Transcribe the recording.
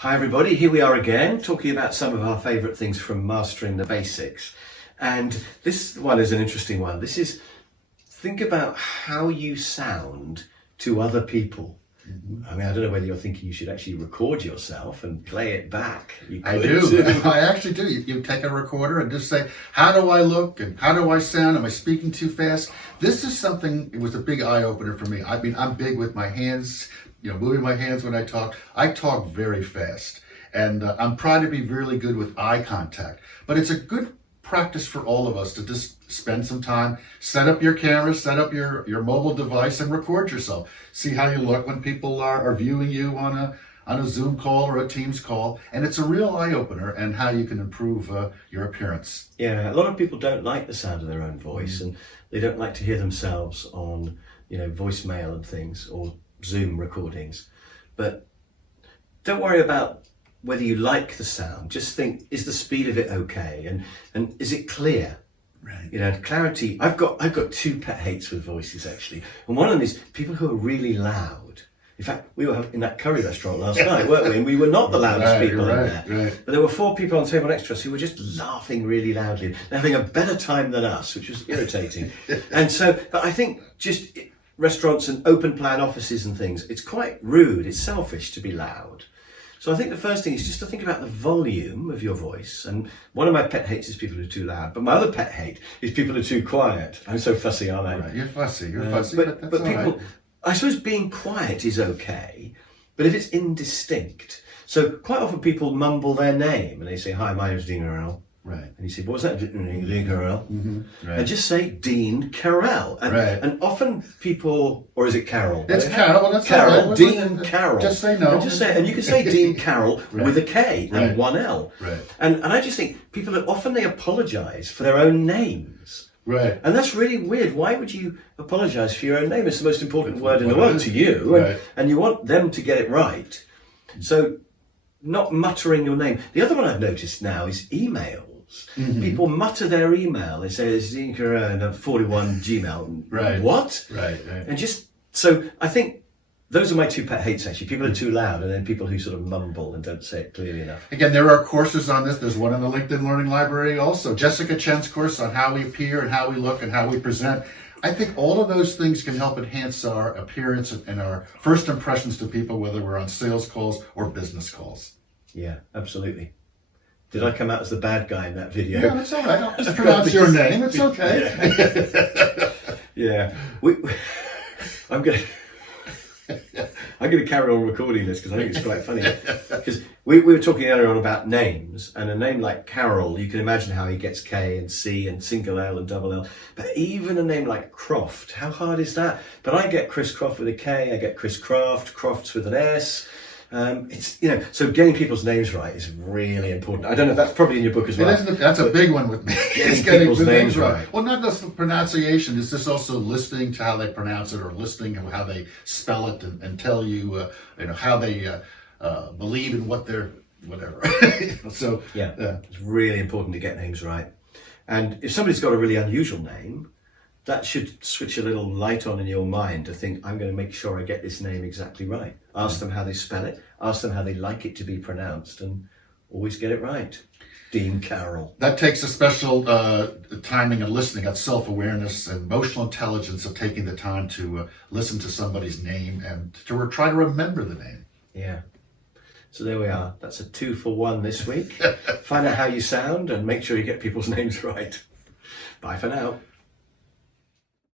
Hi everybody, here we are again talking about some of our favourite things from Mastering the Basics. And this one is an interesting one. This is, think about how you sound to other people. I mean, I don't know whether you're thinking you should actually record yourself and play it back. You I could do. too. I actually do. You take a recorder and just say, how do I look and how do I sound? Am I speaking too fast? This is something, it was a big eye-opener for me. I mean, I'm big with my hands, moving my hands when I talk. I talk very fast. And I'm trying to be really good with eye contact. But it's a good practice for all of us to just spend some time, set up your camera, set up your mobile device and record yourself. See how you look when people are viewing you on a Zoom call or a Teams call. And it's a real eye-opener and how you can improve your appearance. Yeah, a lot of people don't like the sound of their own voice and they don't like to hear themselves on, voicemail and things or Zoom recordings. But don't worry about whether you like the sound. Just think, is the speed of it okay? And is it clear? Right. Clarity. I've got two pet hates with voices actually. And one of them is people who are really loud. In fact, we were in that curry restaurant last night, weren't we? And we were not the loudest people in there. Right. But there were 4 people on the table next to us who were just laughing really loudly and having a better time than us, which was irritating. And so, but I think just restaurants and open plan offices and things, it's quite rude, it's selfish to be loud. So I think the first thing is just to think about the volume of your voice. And one of my pet hates is people who are too loud. But my other pet hate is people who are too quiet. I'm so fussy, aren't I? Right. You're fussy, but But that's all people, right. I suppose being quiet is okay, but if it's indistinct. So quite often people mumble their name and they say, hi, my name's Dean Carell. Right. And you say, what was that, Dean Carell? Right. And just say Dean Carell. And, Right. and often people, or is it Carol? It's Carol, well, that's all Carol, right. Dean Carroll. Just say no. And, and you can say Dean Carroll Right. with a K and Right. one L. Right. And I just think people often they apologise for their own names. Right. And that's really weird. Why would you apologise for your own name? It's the most important It's word in the what it world is. to you. Right. And you want them to get it right. So not muttering your name. The other one I've noticed now is emails. People mutter their email. They say it's Dean Carell and 41 Gmail. Right. What? Right. And just, so I think those are my 2 pet hates actually. People are too loud and then people who sort of mumble and don't say it clearly enough. Again, there are courses on this. There's one in the LinkedIn Learning Library also. Jessica Chen's course on how we appear and how we look and how we present. I think all of those things can help enhance our appearance and our first impressions to people, whether we're on sales calls or business calls. Yeah, absolutely. Did I come out as the bad guy in that video? Yeah, that's all right. I'll just pronounce your name. It's okay. Yeah. I'm going to carry on recording this because I think it's quite funny. Because we were talking earlier on about names, and a name like Carol, you can imagine how he gets K and C and single L and double L. But even a name like Croft, how hard is that? But I get Chris Croft with a K, I get Chris Craft, Crofts with an S. It's so getting people's names right is really important. I don't know if that's probably in your book as well. That's a big one with me. It's Getting people's the names right. Well, not just the pronunciation. It's just also listening to how they pronounce it, or listening to how they spell it, and tell you, how they believe in what they're whatever. So yeah, it's really important to get names right. And if somebody's got a really unusual name, that should switch a little light on in your mind to think, I'm going to make sure I get this name exactly right. Ask them how they spell it, ask them how they like it to be pronounced, and always get it right. Dean Carroll. That takes a special timing and listening. That's self-awareness and emotional intelligence of taking the time to listen to somebody's name and to try to remember the name. Yeah. So there we are. That's a 2 for 1 this week. Find out how you sound and make sure you get people's names right. Bye for now.